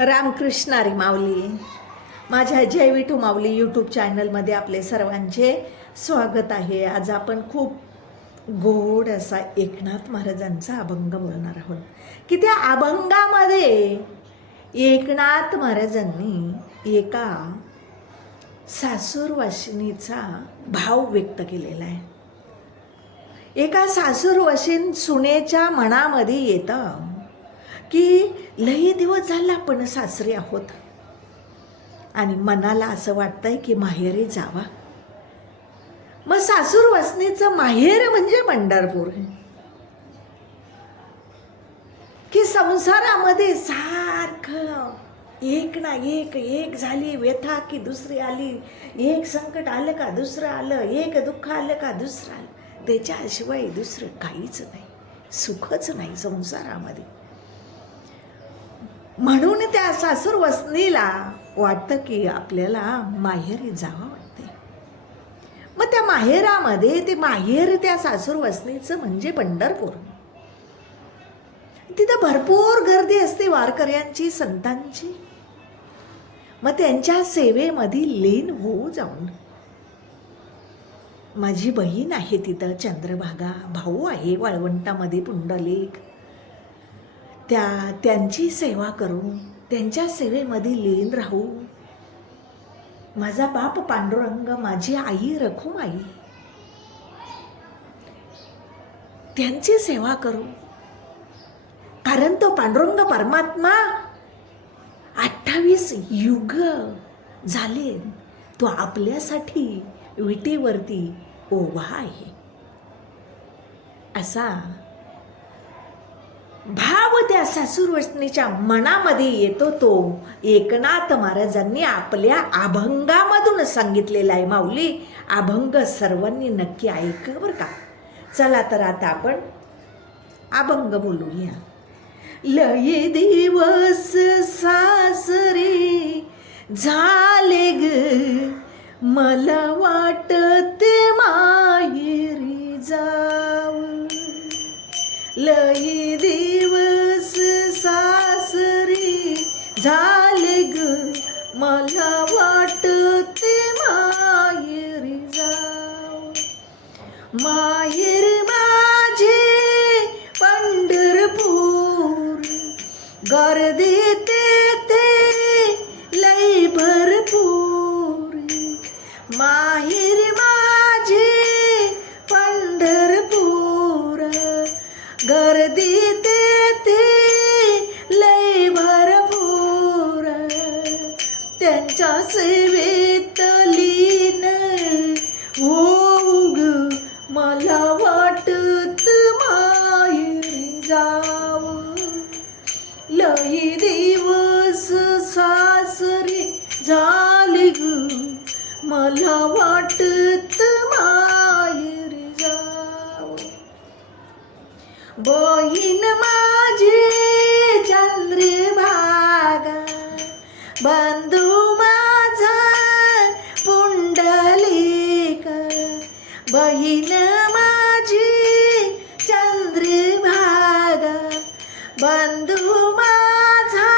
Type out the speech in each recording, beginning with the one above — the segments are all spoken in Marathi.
रामकृष्णारी माऊली. माझ्या जय विठू माऊली यूट्यूब चॅनलमध्ये आपले सर्वांचे स्वागत आहे. आज आपण खूप गोड असा एकनाथ महाराजांचा अभंग बोलणार आहोत. की त्या अभंगामध्ये एकनाथ महाराजांनी एका सासूर वाशिनीचा भाव व्यक्त केलेला आहे. एका सासूर वशीन सुनेच्या मनामध्ये येतं की लई दिवस झाला आपण सासरे आहोत. आणि मनाला असं वाटतंय की माहेरी जावा. मग सासूर वसनीचं माहेर म्हणजे पंढरपूर. की संसारामध्ये सारखं एक ना एक एक झाली व्यथा की दुसरी आली एक संकट आलं का दुसरं आलं एक दुःख आलं का दुसरं आलं. त्याच्याशिवाय दुसरं काहीच नाही. सुखच नाही संसारामध्ये. म्हणून त्या सासूर वसनीला वाटतं की आपल्याला माहेरी जावं वाटते मग त्या माहेरामध्ये ते माहेर त्या सासूर वसनीचं म्हणजे पंढरपूर. तिथं भरपूर गर्दी असते वारकऱ्यांची संतांची. मग त्यांच्या सेवेमध्ये लीन होऊ जाऊन. माझी बहीण आहे तिथं चंद्रभागा. भाऊ आहे वाळवंटामध्ये पुंडलिक. त्या त्यांची सेवा करू त्यांच्या सेवेमध्ये लीन राहू. माझा बाप पांडुरंग माझी आई रखुमाई त्यांची सेवा करू. कारण तो पांडुरंग परमात्मा अठ्ठावीस युग झाले. तो आपल्यासाठी विटेवरती ओवा आहे. असा भाव त्या सासूरवसनीच्या मनामध्ये येतो तो. एकनाथ महाराजांनी आपल्या अभंगामधून सांगितलेला आहे माऊली. अभंग सर्वांनी नक्की ऐक बरं का. चला तर आता आपण अभंग बोलूया. लय दिवस गर्दी ते लई भरपूर. माहिर माझे पंढरपूर. गर्दी बहीण माझी चंद्रभागा बंधू माझा पुंडलिक. बहीण माझी चंद्रभागा बंधू माझा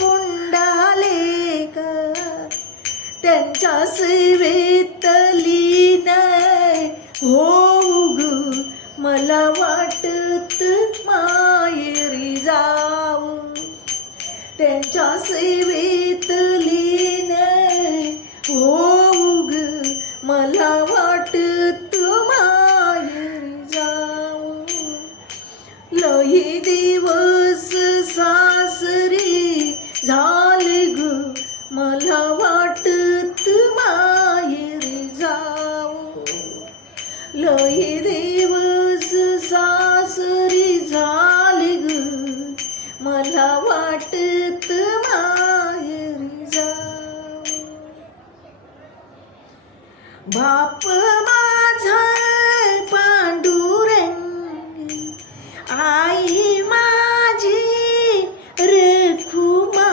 पुंडलिक. त्यांच्या सेवेत लीन हो मला वाटत मायरी जाव त्यांच्या सेवेत लीन होऊ ग मला वाटत मायरी जाऊ. लई दिवस सासरी झाले ग मला बाप माझा पांडुरंग आई माझी रखुमाई.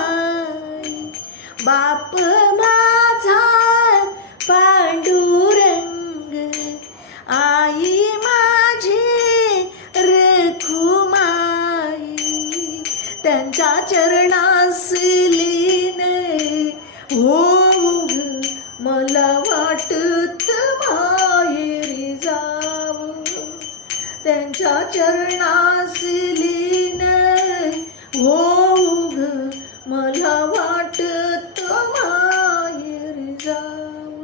बाप माझा पांडुरंग आई माझी रखुमाई. त्यांच्या चरणासली त्यांच्या चरणास हो ग मला वाटत माहेरी जाऊ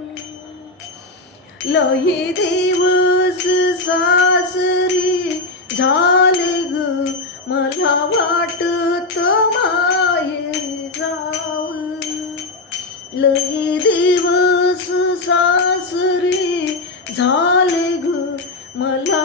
लही दिवस सासरी झाले ग मला वाटत माहेर जाव लही दिवस सासरी झाले ग मला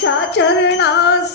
तुझ्या चरणास